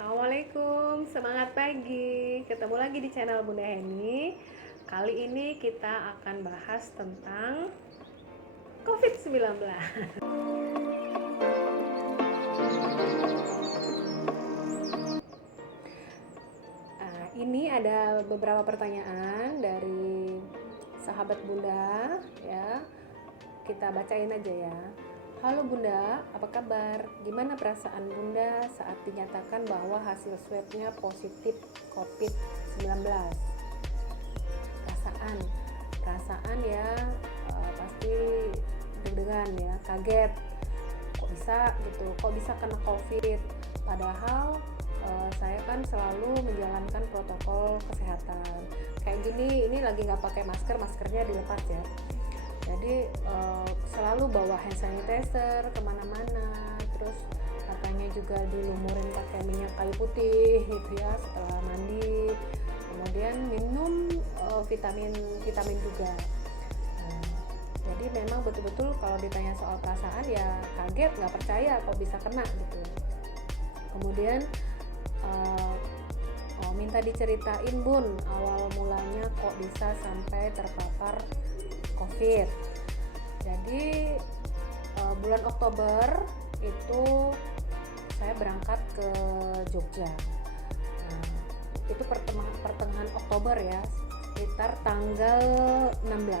Assalamualaikum, semangat pagi. Ketemu lagi di channel Bunda Heni. Kali ini kita akan bahas tentang COVID-19. Ini ada beberapa pertanyaan dari sahabat Bunda ya. Kita bacain aja ya. Halo Bunda, apa kabar? Gimana perasaan Bunda saat dinyatakan bahwa hasil swabnya positif COVID-19? Perasaan ya, pasti deg-degan ya, kaget. Kok bisa kena COVID? Padahal saya kan selalu menjalankan protokol kesehatan. Kayak gini, ini lagi nggak pakai masker, maskernya dilepas ya. Jadi selalu bawa hand sanitizer kemana-mana, terus katanya juga dilumurin pakai minyak kayu putih gitu ya setelah mandi, kemudian minum vitamin juga. Jadi memang betul-betul kalau ditanya soal perasaan ya kaget, nggak percaya kok bisa kena gitu. Kemudian minta diceritain Bun, awal mulanya kok bisa sampai terpapar COVID. Jadi bulan Oktober itu saya berangkat ke Jogja. Itu pertengahan Oktober ya, sekitar tanggal 16,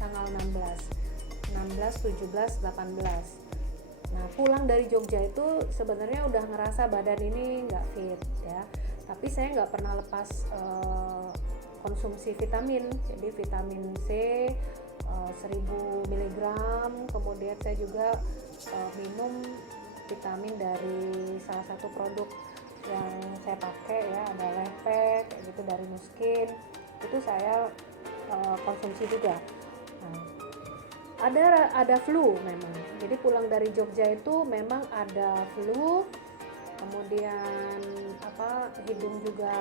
17, 18. Nah, pulang dari Jogja itu sebenarnya udah ngerasa badan ini nggak fit ya. Tapi saya nggak pernah lepas konsumsi vitamin. Jadi vitamin C 1000 mg, kemudian saya juga minum vitamin dari salah satu produk yang saya pakai ya, ada Lepek gitu dari Nuskin. Itu saya konsumsi juga. Nah, ada flu memang. Jadi pulang dari Jogja itu memang ada flu, kemudian hidung juga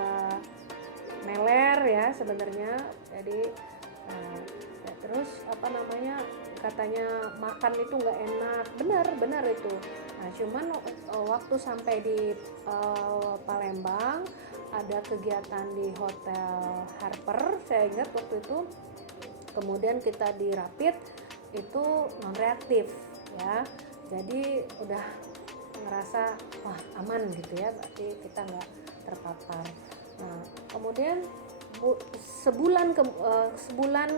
meler ya sebenarnya. Jadi terus katanya makan itu nggak enak, benar itu. Nah cuman waktu sampai di Palembang ada kegiatan di Hotel Harper, saya ingat waktu itu. Kemudian kita di rapid itu non reaktif ya, jadi udah ngerasa wah aman gitu ya, berarti kita nggak terpapar. Nah kemudian sebulan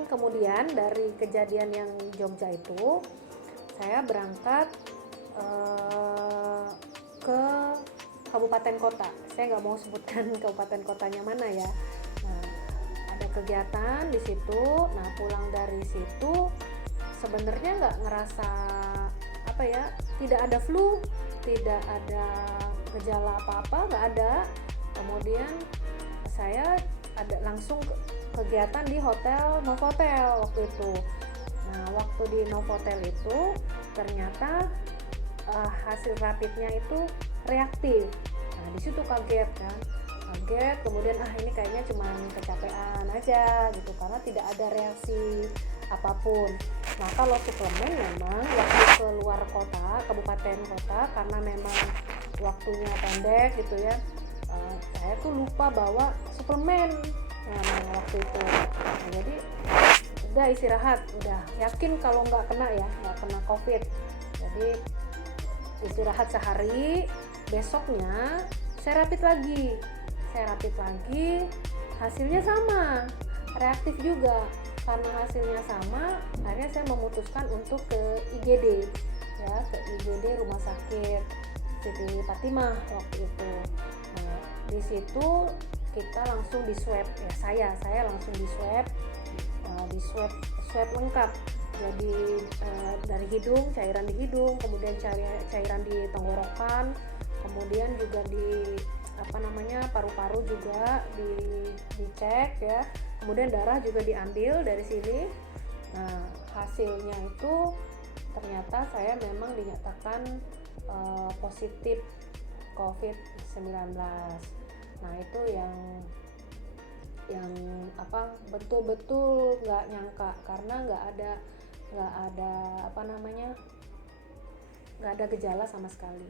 kemudian dari kejadian yang Jogja itu, saya berangkat ke kabupaten kota. Saya nggak mau sebutkan kabupaten kotanya mana ya. Nah, ada kegiatan di situ. Nah pulang dari situ sebenarnya nggak ngerasa tidak ada flu, tidak ada gejala apa-apa, nggak ada. Kemudian saya ada langsung kegiatan di hotel Novotel waktu itu. Nah waktu di Novotel itu ternyata hasil rapidnya itu reaktif. Nah di situ kaget, kemudian ini kayaknya cuma kecapean aja gitu, karena tidak ada reaksi apapun. Nah kalau suplemen memang waktu keluar kota, kabupaten kota, karena memang waktunya pendek gitu ya, saya tuh lupa bawa suplemen waktu itu. Nah, jadi udah istirahat, udah yakin kalau nggak kena COVID. Jadi istirahat sehari, besoknya saya rapid lagi, hasilnya sama, reaktif juga. Karena hasilnya sama, akhirnya saya memutuskan untuk ke IGD ya, ke IGD Rumah Sakit Siti Fatimah waktu itu. Nah, di situ kita langsung di swab ya, saya langsung di swab lengkap. Jadi dari hidung, cairan di hidung, kemudian cairan di tenggorokan, kemudian juga di paru-paru juga dicek ya, kemudian darah juga diambil dari sini. Nah hasilnya itu ternyata saya memang dinyatakan positif COVID-19. Nah itu yang betul-betul nggak nyangka, karena nggak ada gejala sama sekali.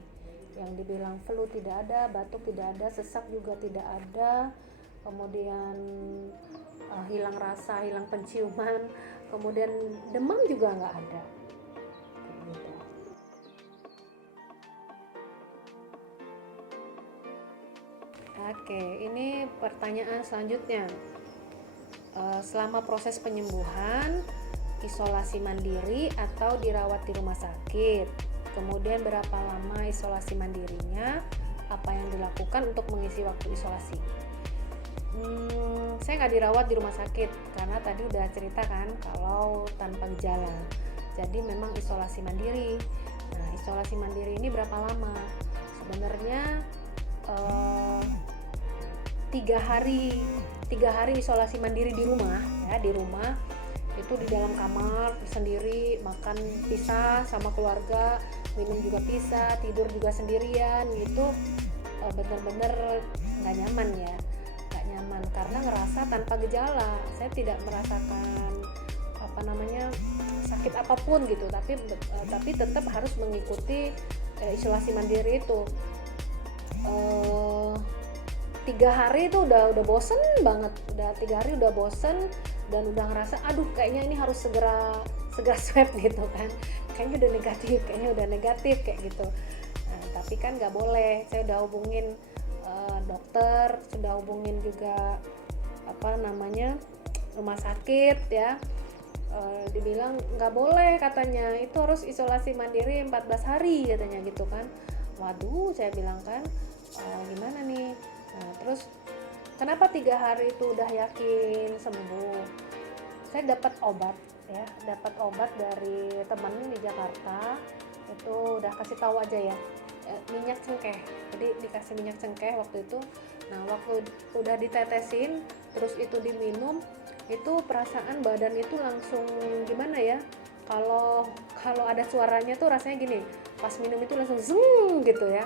yang dibilang flu tidak ada, batuk tidak ada, sesak juga tidak ada, kemudian hilang rasa, hilang penciuman, kemudian demam juga nggak ada. Kayak gitu. Oke, ini pertanyaan selanjutnya. Selama proses penyembuhan, isolasi mandiri atau dirawat di rumah sakit? Kemudian berapa lama isolasi mandirinya? Apa yang dilakukan untuk mengisi waktu isolasi? Saya nggak dirawat di rumah sakit karena tadi udah cerita kan kalau tanpa gejala. Jadi memang isolasi mandiri. Nah, isolasi mandiri ini berapa lama? Sebenarnya 3 hari isolasi mandiri di rumah ya, di rumah itu di dalam kamar sendiri, makan pisah sama keluarga, minum juga pisah, tidur juga sendirian gitu. Bener-bener nggak nyaman ya, nggak nyaman karena ngerasa tanpa gejala. Saya tidak merasakan sakit apapun gitu, tapi tetap harus mengikuti isolasi mandiri itu. 3 hari itu udah bosen banget, udah 3 hari udah bosen dan udah ngerasa aduh kayaknya ini harus segera swab gitu kan, kayaknya udah negatif kayak gitu. Nah, tapi kan nggak boleh. Saya udah hubungin dokter, sudah hubungin juga rumah sakit ya. Dibilang nggak boleh katanya, itu harus isolasi mandiri 14 hari katanya gitu kan. Waduh, saya bilang kan gimana nih. Nah, terus kenapa 3 hari itu udah yakin sembuh? Saya dapat obat dari teman di Jakarta. Itu udah kasih tahu aja ya, minyak cengkeh. Jadi dikasih minyak cengkeh waktu itu. Nah, waktu udah ditetesin terus itu diminum, itu perasaan badan itu langsung gimana ya, kalau ada suaranya tuh rasanya gini, pas minum itu langsung zung gitu ya.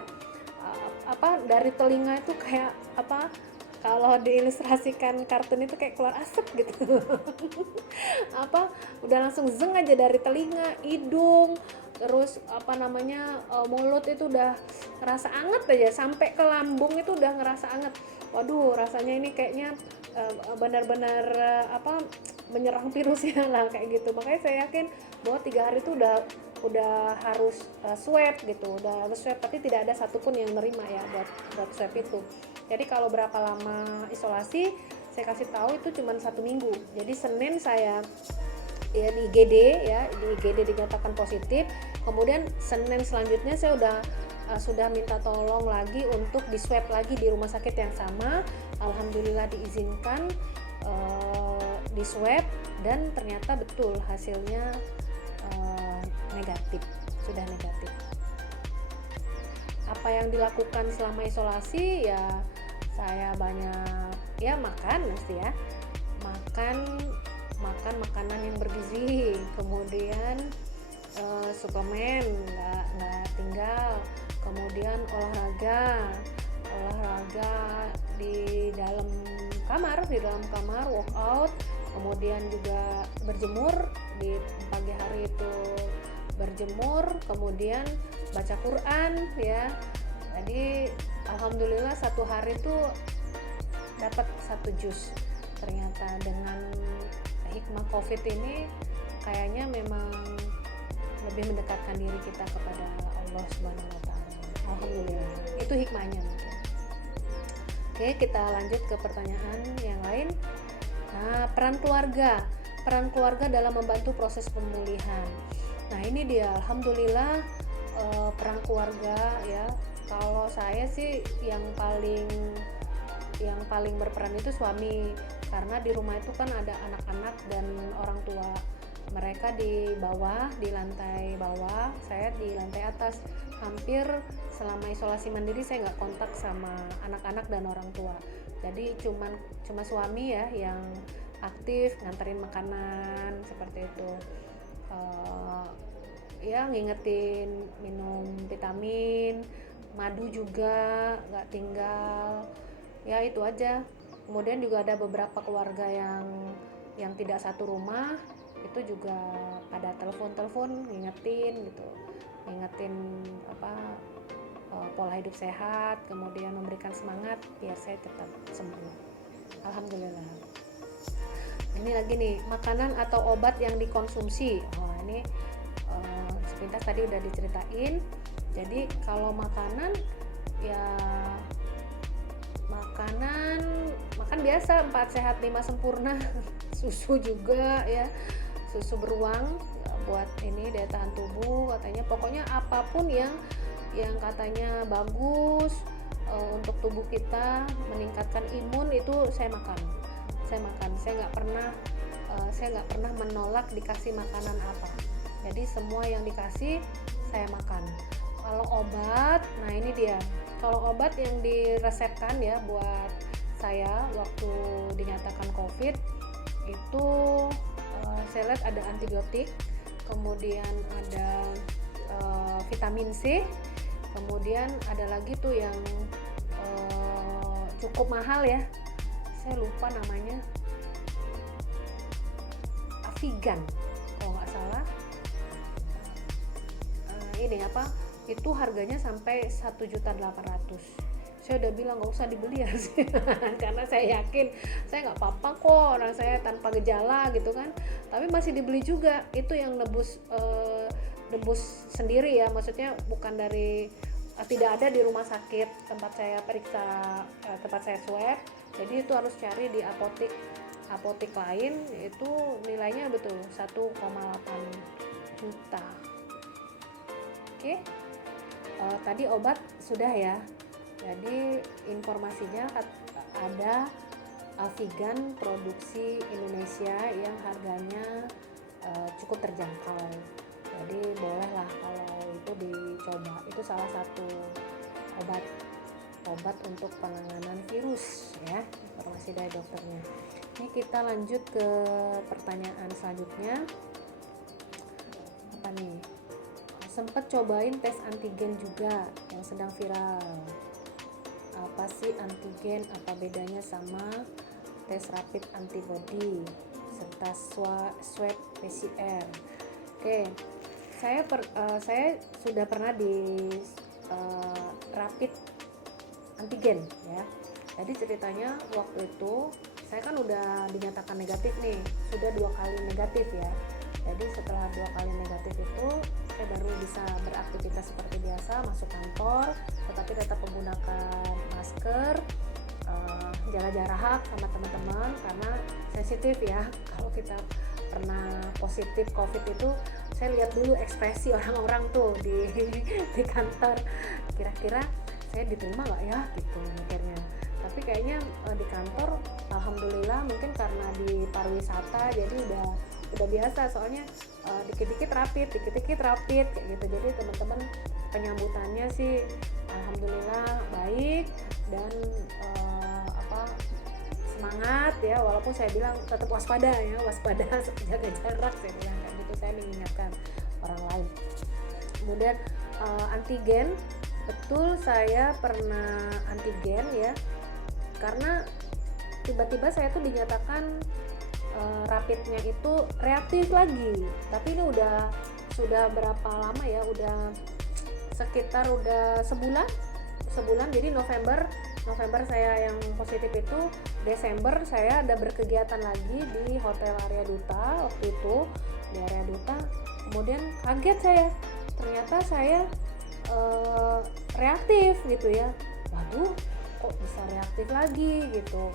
Dari telinga itu kayak kalau diilustrasikan kartun itu kayak keluar asap gitu. Udah langsung zeng aja dari telinga, hidung, terus mulut itu udah ngerasa anget aja, sampai ke lambung itu udah ngerasa anget. Waduh, rasanya ini kayaknya benar-benar menyerang virusnya lah kayak gitu. Makanya saya yakin bahwa 3 hari itu udah harus swab gitu, udah harus swab, tapi tidak ada satupun yang nerima ya buat swab itu. Jadi kalau berapa lama isolasi, saya kasih tahu itu cuma 1 minggu. Jadi Senin saya ya di IGD dinyatakan positif, kemudian Senin selanjutnya saya sudah minta tolong lagi untuk di swab lagi di rumah sakit yang sama. Alhamdulillah diizinkan di swab dan ternyata betul hasilnya negatif, sudah negatif. Apa yang dilakukan selama isolasi ya, saya banyak makan makanan yang bergizi, kemudian suplemen nggak tinggal, kemudian olahraga di dalam kamar workout, kemudian juga berjemur di pagi hari itu, berjemur, kemudian baca Quran ya. Jadi alhamdulillah 1 hari itu dapat 1 juz. Ternyata dengan hikmah COVID ini kayaknya memang lebih mendekatkan diri kita kepada Allah Subhanahu wa taala. Alhamdulillah. Itu hikmahnya mungkin. Oke, kita lanjut ke pertanyaan yang lain. Nah, peran keluarga dalam membantu proses pemulihan. Nah, ini dia, alhamdulillah peran keluarga ya. Kalau saya sih yang paling berperan itu suami, karena di rumah itu kan ada anak-anak dan orang tua. Mereka di bawah, di lantai bawah, saya di lantai atas. Hampir selama isolasi mandiri saya nggak kontak sama anak-anak dan orang tua. Jadi cuma suami ya yang aktif nganterin makanan seperti itu. Ngingetin minum vitamin, madu juga nggak tinggal. Ya itu aja. Kemudian juga ada beberapa keluarga yang tidak satu rumah, itu juga pada telepon ngingetin gitu, pola hidup sehat, kemudian memberikan semangat biar saya tetap sembuh. Alhamdulillah. Ini lagi nih, makanan atau obat yang dikonsumsi. Ini sepintas tadi udah diceritain. Jadi kalau makanan ya makan biasa 4 sehat 5 sempurna. Susu juga ya, susu beruang buat ini daya tahan tubuh katanya. Pokoknya apapun yang katanya bagus untuk tubuh kita, meningkatkan imun, itu saya makan. Saya nggak pernah menolak dikasih makanan apa. Jadi semua yang dikasih saya makan. Kalau obat, nah ini dia. Kalau obat yang diresepkan ya buat saya waktu dinyatakan COVID itu saya lihat ada antibiotik, kemudian ada vitamin C, kemudian ada lagi tuh yang cukup mahal ya, saya lupa namanya, Avigan kalau nggak salah. Ini apa? Itu harganya sampai 1.800.000. Saya udah bilang nggak usah dibeli ya karena saya yakin saya nggak apa-apa kok, orang saya tanpa gejala gitu kan, tapi masih dibeli juga. Itu yang nebus sendiri ya, maksudnya bukan dari tidak ada di rumah sakit tempat saya periksa, tempat saya swab. Jadi itu harus cari di apotek lain, itu nilainya betul 1,8 juta. Oke. Tadi obat sudah ya. Jadi informasinya ada Avigan produksi Indonesia yang harganya cukup terjangkau. Jadi bolehlah kalau itu dicoba. Itu salah satu obat untuk penanganan virus ya, informasi dari dokternya. Ini kita lanjut ke pertanyaan selanjutnya. Apa nih? Sempat cobain tes antigen juga yang sedang viral. Apa sih antigen? Apa bedanya sama tes rapid antibody serta swab PCR? Oke, saya sudah pernah di rapid antigen ya. Jadi ceritanya waktu itu saya kan udah dinyatakan negatif nih, sudah 2 kali negatif ya. Jadi setelah 2 kali negatif itu saya baru bisa beraktivitas seperti biasa, masuk kantor, tetapi tetap menggunakan masker, jaga jarak sama teman-teman karena sensitif ya. Kalau kita pernah positif COVID itu, saya lihat dulu ekspresi orang-orang tuh di kantor, kira-kira saya diterima nggak ya gitu mikirnya. Tapi kayaknya di kantor alhamdulillah, mungkin karena di pariwisata jadi udah biasa, soalnya dikit-dikit rapid kayak gitu. Jadi teman-teman penyambutannya sih alhamdulillah baik dan semangat ya, walaupun saya bilang tetap waspada, jaga jarak, saya bilang kayak gitu, saya mengingatkan orang lain. Kemudian antigen, betul saya pernah antigen ya, karena tiba-tiba saya tuh dinyatakan rapidnya itu reaktif lagi. Tapi ini sudah berapa lama ya, udah sekitar sebulan. Jadi November saya yang positif itu, Desember saya ada berkegiatan lagi di Hotel Area Duta waktu itu, di Area Duta. Kemudian kaget saya, ternyata saya reaktif gitu ya. Waduh, kok bisa reaktif lagi gitu.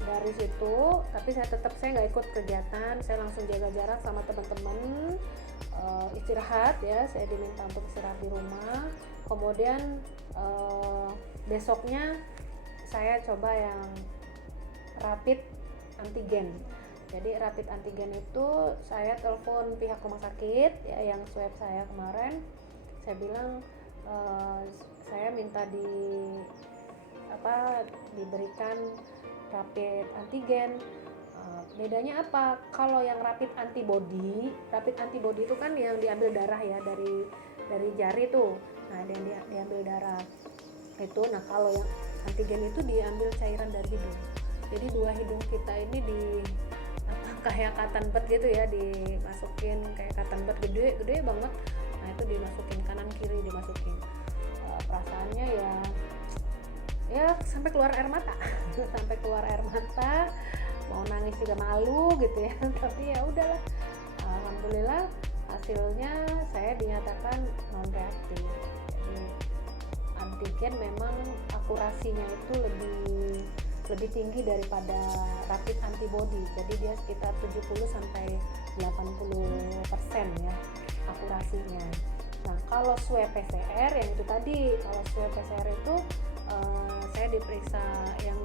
Dari situ, tapi saya nggak ikut kegiatan, saya langsung jaga jarak sama teman-teman, istirahat ya, saya diminta untuk istirahat di rumah. Kemudian besoknya saya coba yang rapid antigen. Jadi rapid antigen itu saya telepon pihak rumah sakit ya, yang swab saya kemarin, saya bilang saya minta diberikan rapid antigen. Bedanya apa? Kalau yang rapid antibody itu kan yang diambil darah ya, dari jari tuh. Nah, yang diambil darah itu. Nah, kalau yang antigen itu diambil cairan dari hidung. Jadi 2 hidung kita ini kayak cotton bud gitu ya, dimasukin kayak cotton bud gede banget. Nah, itu dimasukin kanan kiri dimasukin. perasaannya ya sampai keluar air mata sampai keluar air mata, mau nangis juga malu gitu ya tapi ya udahlah, alhamdulillah hasilnya saya dinyatakan non reaktif. Jadi antigen memang akurasinya itu lebih tinggi daripada rapid antibody, jadi dia sekitar 70 sampai 80% ya akurasinya. Nah kalau swab PCR yang itu tadi, kalau swab PCR itu saya diperiksa yang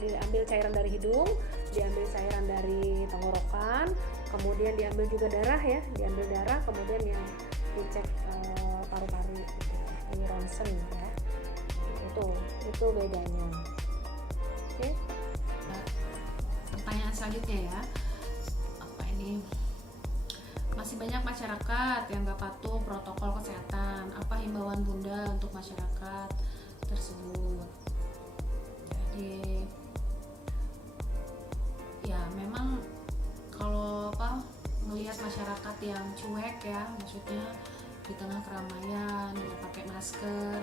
diambil cairan dari hidung, diambil cairan dari tenggorokan, kemudian diambil juga darah ya, diambil darah, kemudian yang dicek paru-paru gitu, ini ronsen ya, itu bedanya. Oke. Nah, pertanyaan selanjutnya ya, apa ini? Masih banyak masyarakat yang nggak patuh protokol kesehatan. Apa himbauan Bunda untuk masyarakat tersebut? Jadi ya memang kalau melihat masyarakat yang cuek ya, maksudnya di tengah keramaian nggak pakai masker,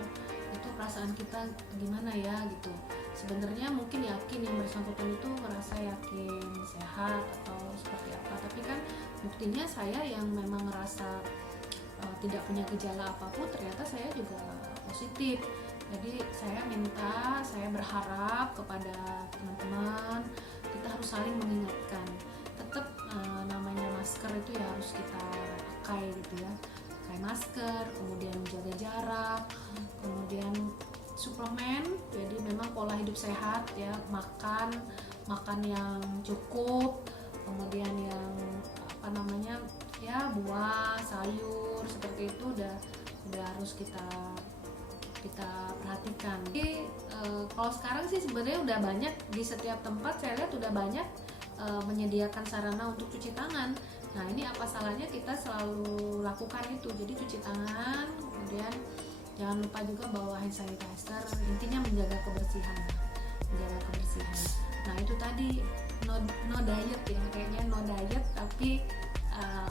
itu perasaan kita gimana ya gitu. Sebenarnya mungkin yakin yang bersangkutan itu merasa yakin sehat atau seperti apa, tapi kan buktinya saya yang memang ngerasa tidak punya gejala apapun ternyata saya juga positif. Jadi saya berharap kepada teman-teman, kita harus saling mengingatkan, tetap namanya masker itu ya harus kita pakai gitu ya, pakai masker, kemudian jaga jarak, kemudian suplemen, jadi memang pola hidup sehat ya, makan yang cukup, kemudian yang ya buah, sayur seperti itu udah harus kita perhatikan. Jadi kalau sekarang sih sebenarnya udah banyak di setiap tempat saya lihat udah banyak menyediakan sarana untuk cuci tangan. Nah ini apa salahnya kita selalu lakukan itu, jadi cuci tangan, kemudian jangan lupa juga bawa hand sanitizer, intinya menjaga kebersihan. Nah itu tadi no diet ya, kayaknya no diet tapi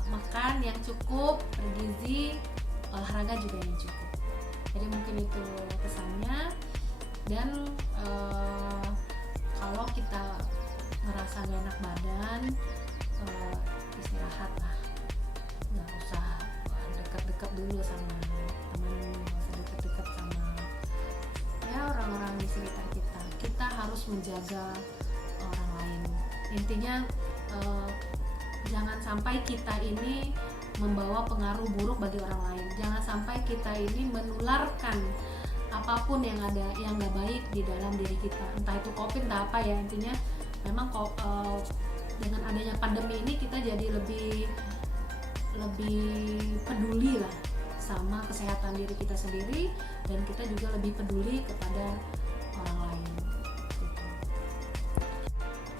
makan yang cukup, bergizi, olahraga juga yang cukup. Jadi mungkin itu pesannya. Dan kalau kita ngerasa gak enak badan, istirahat lah, nggak usah dekat-dekat dulu sama teman, nggak usah dekat-dekat sama ya orang-orang di sekitar kita. Kita harus menjaga orang lain. Intinya jangan sampai kita ini membawa pengaruh buruk bagi orang lain. Jangan sampai kita ini menularkan apapun yang ada yang nggak baik di dalam diri kita. Entah itu COVID, entah apa ya. Intinya memang dengan adanya pandemi ini kita jadi lebih peduli lah sama kesehatan diri kita sendiri, dan kita juga lebih peduli kepada orang lain. Gitu.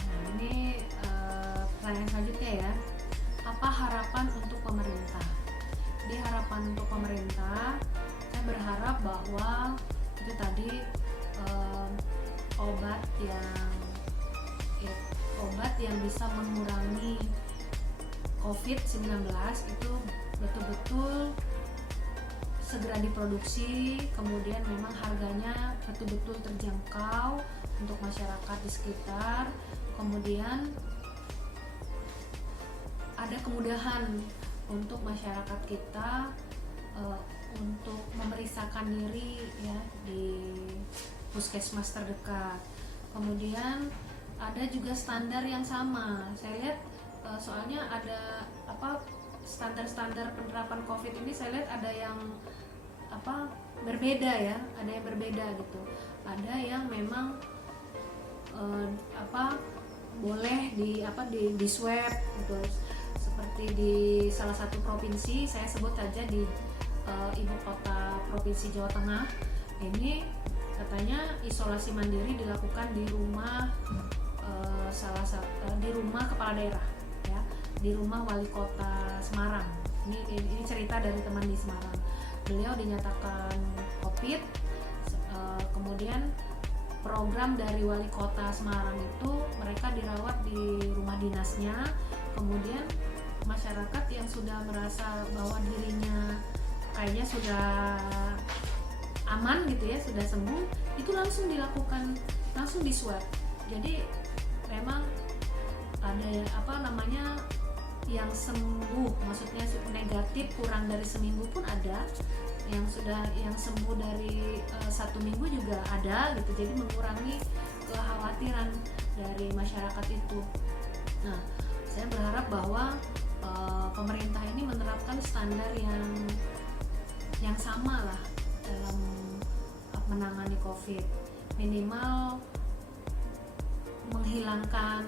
Nah ini pertanyaan selanjutnya ya. Apa harapan untuk pemerintah? Di harapan untuk pemerintah, saya berharap bahwa itu tadi obat yang bisa mengurangi COVID-19 itu betul-betul segera diproduksi, kemudian memang harganya betul-betul terjangkau untuk masyarakat di sekitar, kemudian ada kemudahan untuk masyarakat kita untuk memeriksakan diri ya di puskesmas terdekat. Kemudian ada juga standar yang sama. Saya lihat soalnya ada standar-standar penerapan COVID ini saya lihat ada yang berbeda ya, ada yang berbeda gitu. Ada yang memang boleh di swab gitu. Seperti di salah satu provinsi, saya sebut saja di ibu kota provinsi Jawa Tengah, ini katanya isolasi mandiri dilakukan di rumah di rumah kepala daerah ya, di rumah wali kota Semarang. Ini cerita dari teman di Semarang. Beliau dinyatakan COVID, kemudian program dari wali kota Semarang itu mereka dirawat di rumah dinasnya, kemudian masyarakat yang sudah merasa bahwa dirinya kayaknya sudah aman gitu ya, sudah sembuh, itu langsung dilakukan, langsung di swab. Jadi memang ada yang sembuh, maksudnya negatif kurang dari seminggu pun ada, yang sembuh dari 1 minggu juga ada gitu. Jadi mengurangi kekhawatiran dari masyarakat itu. Nah, saya berharap bahwa pemerintah ini menerapkan standar yang sama lah dalam menangani COVID, minimal menghilangkan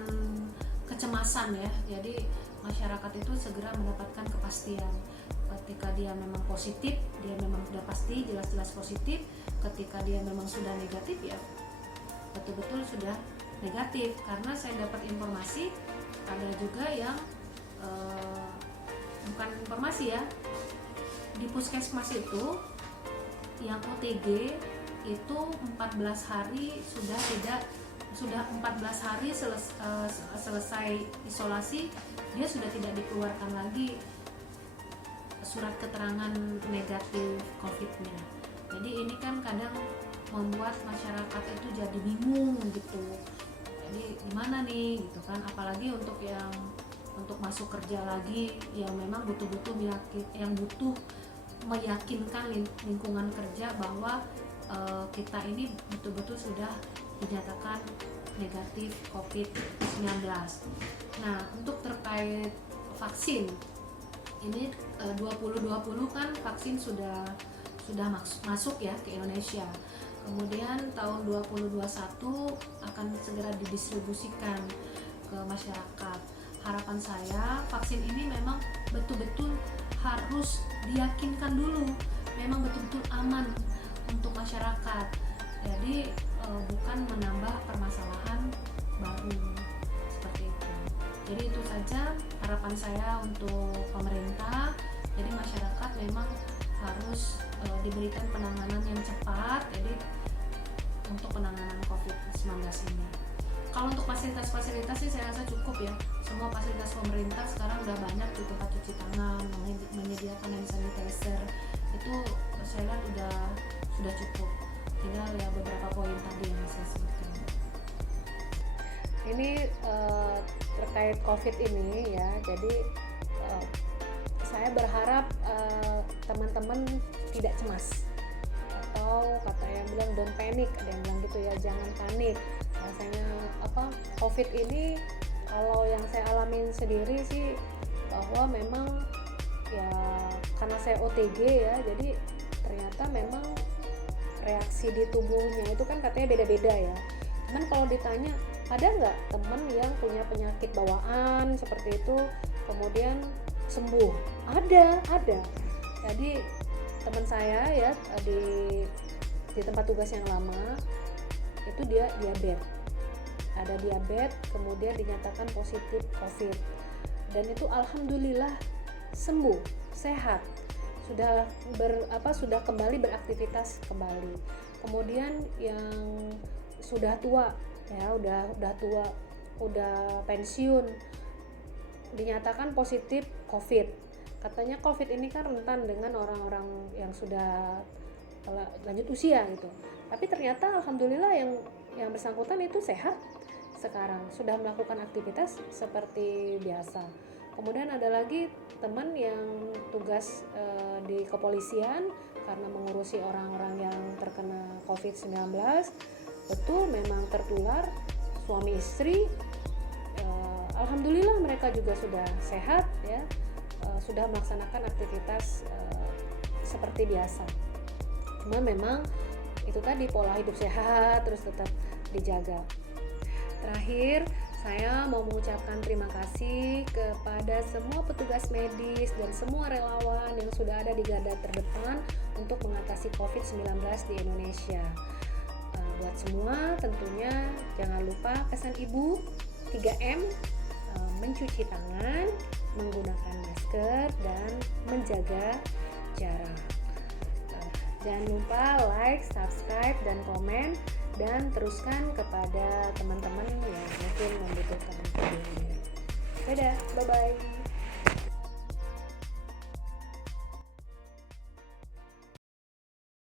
kecemasan ya. Jadi masyarakat itu segera mendapatkan kepastian. Ketika dia memang positif, dia memang sudah pasti jelas-jelas positif. Ketika dia memang sudah negatif, ya betul-betul sudah negatif. Karena saya dapat informasi ada juga yang bukan informasi ya, di puskesmas itu yang OTG itu 14 hari sudah 14 hari selesai isolasi, dia sudah tidak dikeluarkan lagi surat keterangan negatif COVID-nya. Jadi ini kan kadang membuat masyarakat itu jadi bingung gitu. Jadi gimana nih gitu kan, apalagi untuk masuk kerja lagi yang memang butuh meyakinkan lingkungan kerja bahwa kita ini betul-betul sudah dinyatakan negatif COVID-19. Nah, untuk terkait vaksin, ini 2020 kan vaksin sudah masuk ya ke Indonesia. Kemudian tahun 2021 akan segera didistribusikan ke masyarakat. Harapan saya vaksin ini memang betul-betul harus diyakinkan dulu, memang betul-betul aman untuk masyarakat. Jadi bukan menambah permasalahan baru seperti itu. Jadi itu saja harapan saya untuk pemerintah. Jadi masyarakat memang harus diberikan penanganan yang cepat. Jadi untuk penanganan COVID-19 ini. Kalau untuk fasilitas-fasilitas sih saya rasa cukup ya. Semua fasilitas pemerintah sekarang udah banyak di tempat cuci tangan, menyediakan hand sanitizer. Itu saya lihat sudah cukup. Tinggal ya beberapa poin tadi yang saya sebutkan. Ini terkait COVID ini ya. Jadi saya berharap teman-teman tidak cemas, atau kata yang bilang don't panic, ada yang bilang gitu ya, jangan panik. Rasanya COVID ini kalau yang saya alamin sendiri sih, bahwa memang ya karena saya OTG ya, jadi ternyata memang reaksi di tubuhnya itu kan katanya beda-beda ya. Cuman kalau ditanya ada nggak teman yang punya penyakit bawaan seperti itu kemudian sembuh? Ada. Jadi teman saya ya di tempat tugas yang lama itu dia ada diabetes, kemudian dinyatakan positif COVID, dan itu alhamdulillah sembuh, sehat, sudah kembali beraktivitas kembali. Kemudian yang sudah tua ya, udah pensiun, dinyatakan positif COVID. Katanya COVID ini kan rentan dengan orang-orang yang sudah lanjut usia gitu. Tapi ternyata alhamdulillah yang bersangkutan itu sehat sekarang, sudah melakukan aktivitas seperti biasa. Kemudian ada lagi teman yang tugas di kepolisian karena mengurusi orang-orang yang terkena COVID-19, betul memang tertular, suami istri. Alhamdulillah mereka juga sudah sehat ya, sudah melaksanakan aktivitas seperti biasa. Cuma memang itu tadi pola hidup sehat terus tetap dijaga. Terakhir, saya mau mengucapkan terima kasih kepada semua petugas medis dan semua relawan yang sudah ada di garda terdepan untuk mengatasi COVID-19 di Indonesia. Buat semua tentunya jangan lupa pesan ibu 3M, mencuci tangan, menggunakan masker, dan menjaga jarak. Jangan lupa like, subscribe, dan komen, dan teruskan kepada teman-teman yang mungkin membutuhkan video ini. Dadah, bye-bye.